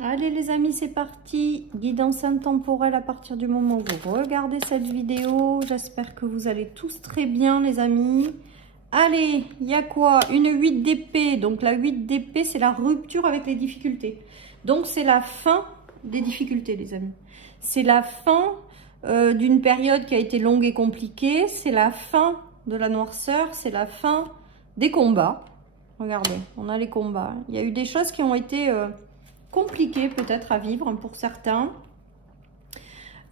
Allez les amis, c'est parti. Guidance intemporelle à partir du moment où vous regardez cette vidéo. J'espère que vous allez tous très bien les amis. Allez, il y a quoi? Une 8 d'épée. Donc la 8 d'épée, c'est la rupture avec les difficultés. Donc c'est la fin des difficultés les amis. C'est la fin d'une période qui a été longue et compliquée. C'est la fin de la noirceur. C'est la fin des combats. Regardez, on a les combats. Il y a eu des choses qui ont été... compliqué peut-être à vivre pour certains.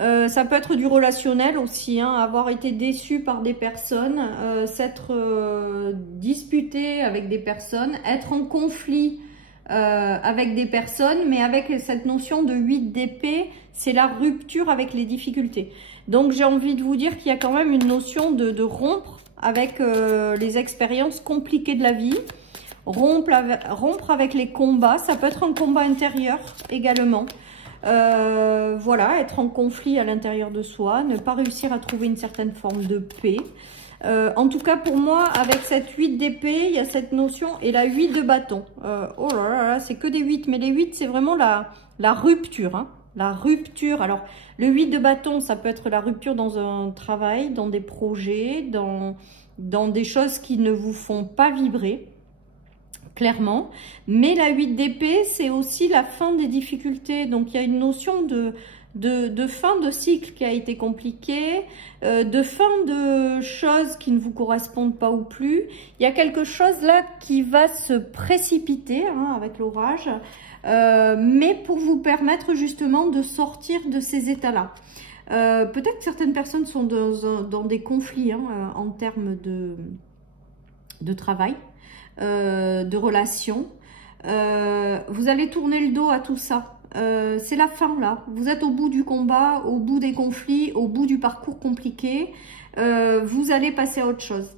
Ça peut être du relationnel aussi, hein, avoir été déçu par des personnes, s'être disputé avec des personnes, être en conflit avec des personnes, mais avec cette notion de 8 d'épée, c'est la rupture avec les difficultés. Donc j'ai envie de vous dire qu'il y a quand même une notion de rompre avec les expériences compliquées de la vie. Rompre avec les combats, ça peut être un combat intérieur également. Voilà, être en conflit à l'intérieur de soi, ne pas réussir à trouver une certaine forme de paix. En tout cas, pour moi, avec cette 8 d'épée, il y a cette notion et la 8 de bâton. Oh là là, là c'est que des 8, mais les 8, c'est vraiment la rupture. Hein, la rupture. Alors, le 8 de bâton, ça peut être la rupture dans un travail, dans des projets, dans des choses qui ne vous font pas vibrer. Clairement, mais la 8 d'épée, c'est aussi la fin des difficultés. Donc, il y a une notion de fin de cycle qui a été compliquée, de fin de choses qui ne vous correspondent pas ou plus. Il y a quelque chose là qui va se précipiter hein, avec l'orage, mais pour vous permettre justement de sortir de ces états-là. Peut-être que certaines personnes sont dans des conflits hein, en termes de travail. De relations, vous allez tourner le dos à tout ça, c'est la fin là, vous êtes au bout du combat, au bout des conflits, au bout du parcours compliqué, vous allez passer à autre chose.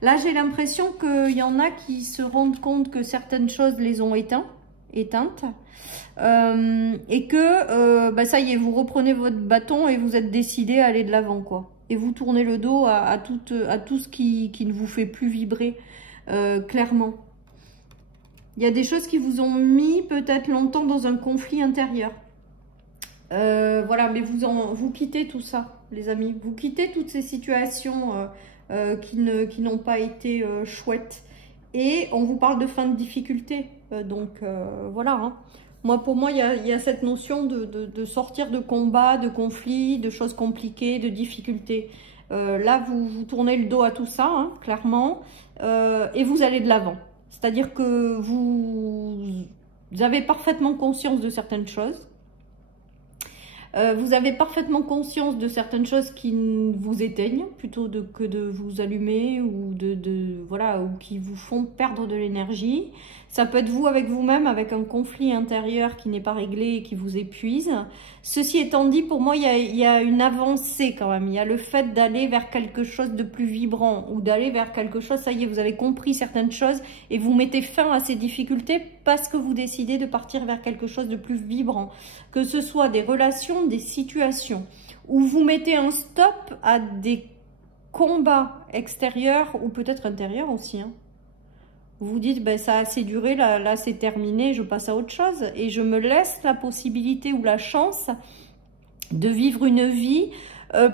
Là j'ai l'impression qu'il y en a qui se rendent compte que certaines choses les ont éteintes, et que bah ça y est, vous reprenez votre bâton et vous êtes décidé à aller de l'avant quoi, et vous tournez le dos à tout ce qui ne vous fait plus vibrer. Clairement, il y a des choses qui vous ont mis peut-être longtemps dans un conflit intérieur. Voilà, mais vous quittez tout ça, les amis. Vous quittez toutes ces situations qui n'ont pas été chouettes. Et on vous parle de fin de difficulté. Voilà. Hein. Pour moi, il y a cette notion de sortir de combats, de conflits, de choses compliquées, de difficultés. Là, vous tournez le dos à tout ça, hein, clairement, et vous allez de l'avant. C'est-à-dire que vous avez parfaitement conscience de certaines choses. Vous avez parfaitement conscience de certaines choses qui vous éteignent plutôt que de vous allumer ou voilà, ou qui vous font perdre de l'énergie. Ça peut être vous avec vous-même, avec un conflit intérieur qui n'est pas réglé et qui vous épuise. Ceci étant dit, pour moi, il y a une avancée quand même. Il y a le fait d'aller vers quelque chose de plus vibrant ou d'aller vers quelque chose, ça y est, vous avez compris certaines choses et vous mettez fin à ces difficultés parce que vous décidez de partir vers quelque chose de plus vibrant. Que ce soit des relations, des situations, où vous mettez un stop à des combats extérieurs ou peut-être intérieurs aussi. Hein. Vous dites, ben, ça a assez duré, là c'est terminé, je passe à autre chose. Et je me laisse la possibilité ou la chance de vivre une vie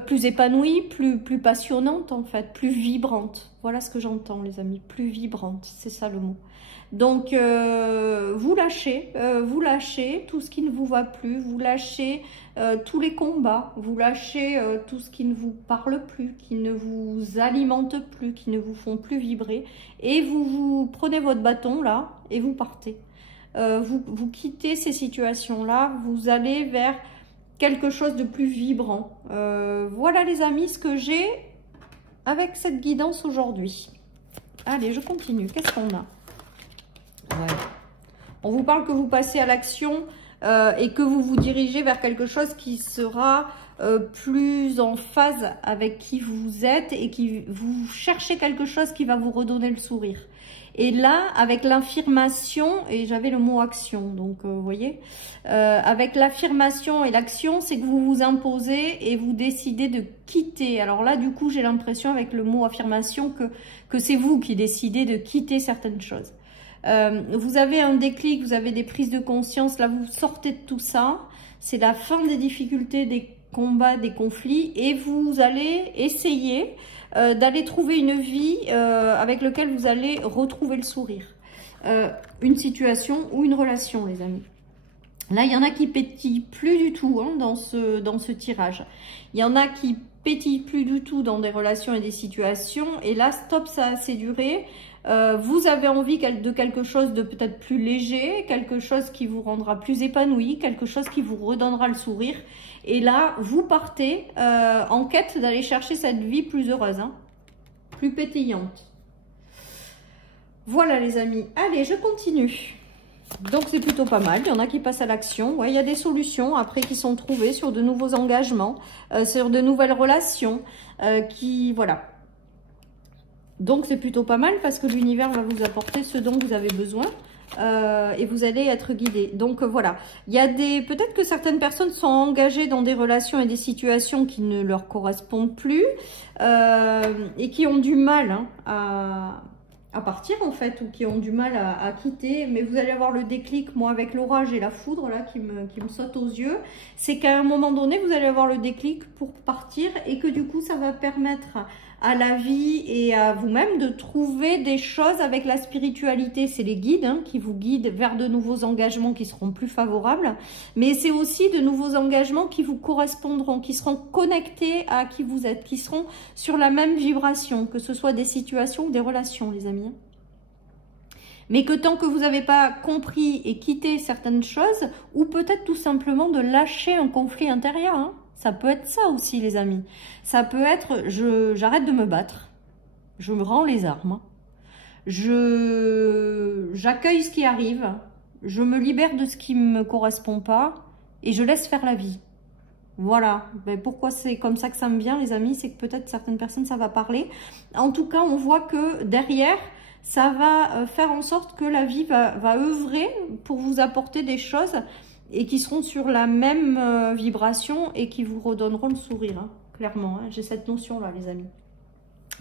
plus épanouie, plus passionnante en fait, plus vibrante. Voilà ce que j'entends les amis, plus vibrante, c'est ça le mot. Donc vous lâchez tout ce qui ne vous va plus, vous lâchez tous les combats, vous lâchez tout ce qui ne vous parle plus, qui ne vous alimente plus, qui ne vous font plus vibrer, et vous prenez votre bâton là et vous partez. Vous quittez ces situations-là, vous allez vers quelque chose de plus vibrant. Voilà les amis ce que j'ai avec cette guidance aujourd'hui. Allez, je continue. Qu'est-ce qu'on a? Ouais. On vous parle que vous passez à l'action et que vous vous dirigez vers quelque chose qui sera plus en phase avec qui vous êtes et qui vous cherchez quelque chose qui va vous redonner le sourire. Et là, avec l'affirmation, et j'avais le mot action, donc vous voyez, avec l'affirmation et l'action, c'est que vous vous imposez et vous décidez de quitter. Alors là, du coup, j'ai l'impression avec le mot affirmation que c'est vous qui décidez de quitter certaines choses. Vous avez un déclic, vous avez des prises de conscience, là vous sortez de tout ça. C'est la fin des difficultés, des combats, des conflits, et vous allez essayer d'aller trouver une vie avec laquelle vous allez retrouver le sourire. Une situation ou une relation, les amis. Là, il y en a qui pétillent plus du tout hein, dans ce tirage. Il y en a qui pétillent plus du tout dans des relations et des situations. Et là, stop, ça a assez duré. Vous avez envie de quelque chose de peut-être plus léger, quelque chose qui vous rendra plus épanoui, quelque chose qui vous redonnera le sourire. Et là, vous partez en quête d'aller chercher cette vie plus heureuse, hein, plus pétillante. Voilà les amis. Allez, je continue. Donc c'est plutôt pas mal, il y en a qui passent à l'action. Ouais, il y a des solutions après qui sont trouvées sur de nouveaux engagements, sur de nouvelles relations, voilà. Donc c'est plutôt pas mal parce que l'univers va vous apporter ce dont vous avez besoin et vous allez être guidé. Donc voilà, il y a peut-être que certaines personnes sont engagées dans des relations et des situations qui ne leur correspondent plus et qui ont du mal hein, à partir en fait, ou qui ont du mal à quitter, mais vous allez avoir le déclic. Moi avec l'orage et la foudre là qui me saute aux yeux, c'est qu'à un moment donné vous allez avoir le déclic pour partir et que du coup ça va permettre à la vie et à vous-même de trouver des choses avec la spiritualité. C'est les guides hein, qui vous guident vers de nouveaux engagements qui seront plus favorables, mais c'est aussi de nouveaux engagements qui vous correspondront, qui seront connectés à qui vous êtes, qui seront sur la même vibration, que ce soit des situations ou des relations, les amis. Mais que tant que vous n'avez pas compris et quitté certaines choses, ou peut-être tout simplement de lâcher un conflit intérieur, hein. Ça peut être ça aussi, les amis. Ça peut être, j'arrête de me battre, je me rends les armes, j'accueille ce qui arrive, je me libère de ce qui ne me correspond pas et je laisse faire la vie. Voilà. Ben, pourquoi c'est comme ça que ça me vient, les amis? C'est que peut-être certaines personnes, ça va parler. En tout cas, on voit que derrière, ça va faire en sorte que la vie va œuvrer pour vous apporter des choses et qui seront sur la même vibration et qui vous redonneront le sourire, hein, clairement. Hein, j'ai cette notion-là, les amis.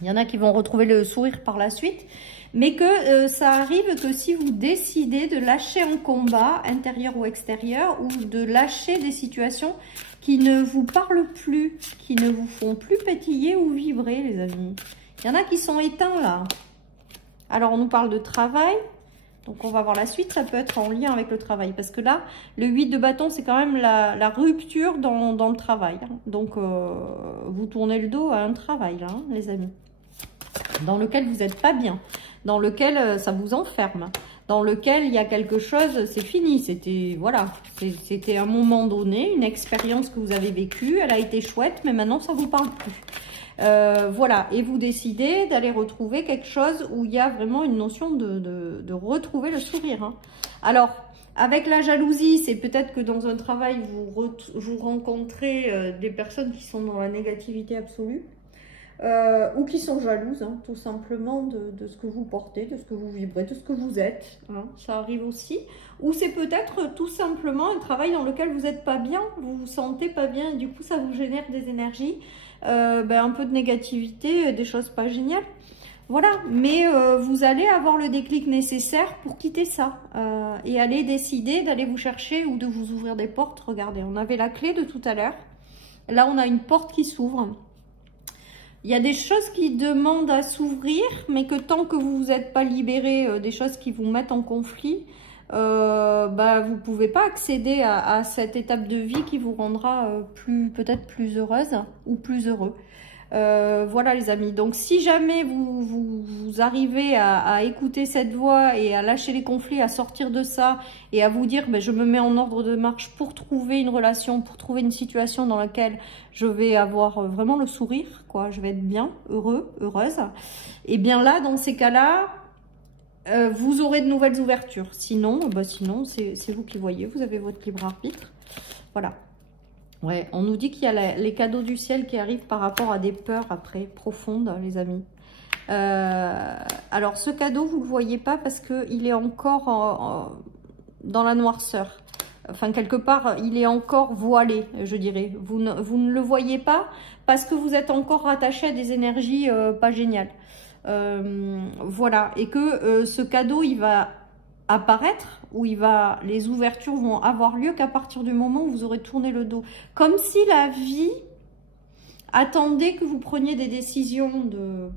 Il y en a qui vont retrouver le sourire par la suite, mais que ça arrive que si vous décidez de lâcher un combat, intérieur ou extérieur, ou de lâcher des situations qui ne vous parlent plus, qui ne vous font plus pétiller ou vibrer, les amis. Il y en a qui sont éteints, là. Alors, on nous parle de travail. Donc, on va voir la suite. Ça peut être en lien avec le travail. Parce que là, le 8 de bâton, c'est quand même la rupture dans le travail. Hein. Donc, vous tournez le dos à un travail, là, hein, les amis. Dans lequel vous n'êtes pas bien. Dans lequel ça vous enferme. Dans lequel il y a quelque chose, c'est fini. C'était, voilà, c'était un moment donné, une expérience que vous avez vécue. Elle a été chouette, mais maintenant, ça ne vous parle plus. Voilà, et vous décidez d'aller retrouver quelque chose où il y a vraiment une notion de retrouver le sourire. Hein. Alors, avec la jalousie, c'est peut-être que dans un travail, vous rencontrez des personnes qui sont dans la négativité absolue ou qui sont jalouses, hein, tout simplement, de ce que vous portez, de ce que vous vibrez, de ce que vous êtes. Hein, ça arrive aussi. Ou c'est peut-être tout simplement un travail dans lequel vous n'êtes pas bien, vous vous sentez pas bien, et du coup, ça vous génère des énergies. Un peu de négativité, des choses pas géniales. Voilà, mais vous allez avoir le déclic nécessaire pour quitter ça et aller décider d'aller vous chercher ou de vous ouvrir des portes. Regardez, on avait la clé de tout à l'heure. Là, on a une porte qui s'ouvre. Il y a des choses qui demandent à s'ouvrir, mais que tant que vous vous êtes pas libéré des choses qui vous mettent en conflit, vous ne pouvez pas accéder à cette étape de vie qui vous rendra peut-être plus heureuse ou plus heureux. Voilà les amis, donc si jamais vous arrivez à écouter cette voix et à lâcher les conflits, à sortir de ça et à vous dire je me mets en ordre de marche pour trouver une relation, pour trouver une situation dans laquelle je vais avoir vraiment le sourire, quoi, je vais être bien, heureux, heureuse, et bien là dans ces cas-là, vous aurez de nouvelles ouvertures. Sinon, sinon c'est vous qui voyez, vous avez votre libre arbitre. Voilà. Ouais, on nous dit qu'il y a les cadeaux du ciel qui arrivent par rapport à des peurs après, profondes, les amis. Alors, ce cadeau, vous ne le voyez pas parce qu'il est encore dans la noirceur. Enfin, quelque part, il est encore voilé, je dirais. Vous ne le voyez pas parce que vous êtes encore rattaché à des énergies pas géniales. Voilà, et que ce cadeau, il va apparaître, où les ouvertures vont avoir lieu qu'à partir du moment où vous aurez tourné le dos. Comme si la vie attendait que vous preniez des décisions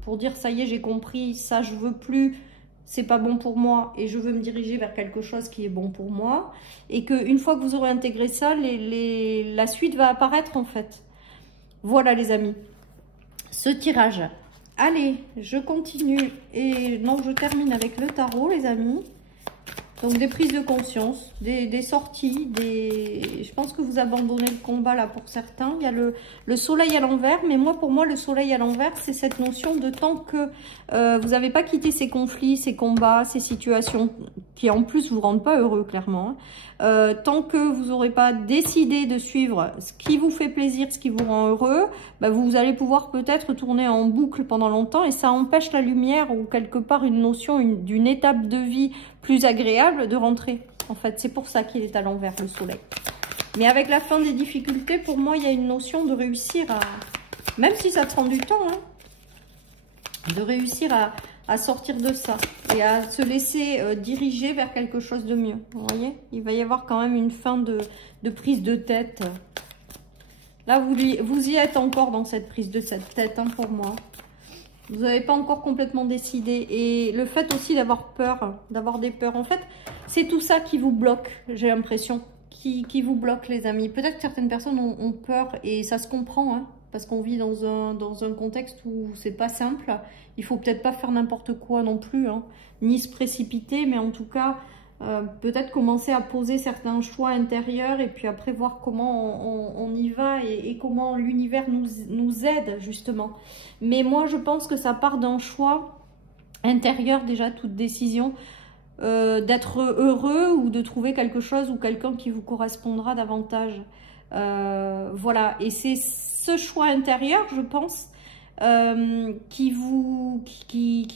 pour dire ça y est, j'ai compris, ça je veux plus, c'est pas bon pour moi et je veux me diriger vers quelque chose qui est bon pour moi. Et qu'une fois que vous aurez intégré ça, la suite va apparaître en fait. Voilà les amis, ce tirage. Allez, je continue et non, je termine avec le tarot les amis. Donc des prises de conscience, des sorties, je pense que vous abandonnez le combat là pour certains. Il y a le soleil à l'envers, mais pour moi le soleil à l'envers, c'est cette notion de tant que vous n'avez pas quitté ces conflits, ces combats, ces situations qui en plus vous rendent pas heureux clairement. Tant que vous n'aurez pas décidé de suivre ce qui vous fait plaisir, ce qui vous rend heureux, bah vous allez pouvoir peut-être tourner en boucle pendant longtemps et ça empêche la lumière ou quelque part une notion d'une étape de vie plus agréable de rentrer. En fait, c'est pour ça qu'il est à l'envers le soleil. Mais avec la fin des difficultés, pour moi, il y a une notion de réussir à, même si ça prend du temps, hein, de réussir à sortir de ça et à se laisser diriger vers quelque chose de mieux. Vous voyez, il va y avoir quand même une fin de prise de tête. Là, vous y êtes encore dans cette prise de cette tête, hein, pour moi. Vous n'avez pas encore complètement décidé. Et le fait aussi d'avoir peur, d'avoir des peurs, en fait, c'est tout ça qui vous bloque, j'ai l'impression, qui vous bloque, les amis. Peut-être que certaines personnes ont peur et ça se comprend, hein, parce qu'on vit dans un contexte où c'est pas simple. Il faut peut-être pas faire n'importe quoi non plus, hein, ni se précipiter, mais en tout cas, peut-être commencer à poser certains choix intérieurs et puis après voir comment on y va et comment l'univers nous aide justement. Mais moi je pense que ça part d'un choix intérieur déjà, toute décision, d'être heureux ou de trouver quelque chose ou quelqu'un qui vous correspondra davantage. Voilà, et c'est ce choix intérieur, je pense, qui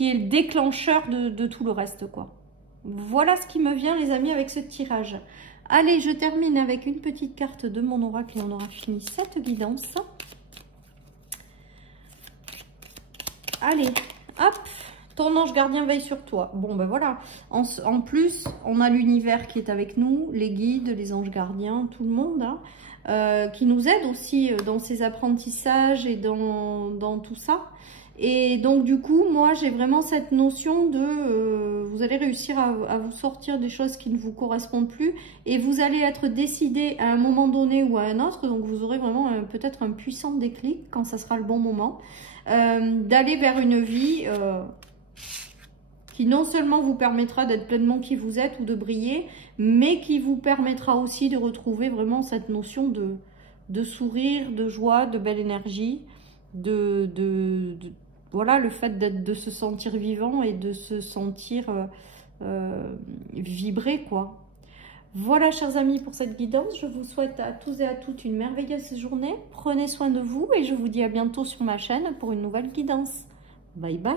est le déclencheur de tout le reste, quoi. Voilà ce qui me vient, les amis, avec ce tirage. Allez, je termine avec une petite carte de mon oracle et on aura fini cette guidance. Allez, hop, ton ange gardien veille sur toi. Bon, ben voilà. En plus, on a l'univers qui est avec nous, les guides, les anges gardiens, tout le monde, hein, qui nous aide aussi dans ces apprentissages et dans tout ça. Et donc du coup, moi j'ai vraiment cette notion de vous allez réussir à vous sortir des choses qui ne vous correspondent plus et vous allez être décidé à un moment donné ou à un autre, donc vous aurez vraiment peut-être un puissant déclic quand ça sera le bon moment, d'aller vers une vie qui non seulement vous permettra d'être pleinement qui vous êtes ou de briller, mais qui vous permettra aussi de retrouver vraiment cette notion de sourire, de joie, de belle énergie, voilà, le fait de se sentir vivant et de se sentir vibrer, quoi. Voilà, chers amis, pour cette guidance. Je vous souhaite à tous et à toutes une merveilleuse journée. Prenez soin de vous et je vous dis à bientôt sur ma chaîne pour une nouvelle guidance. Bye bye.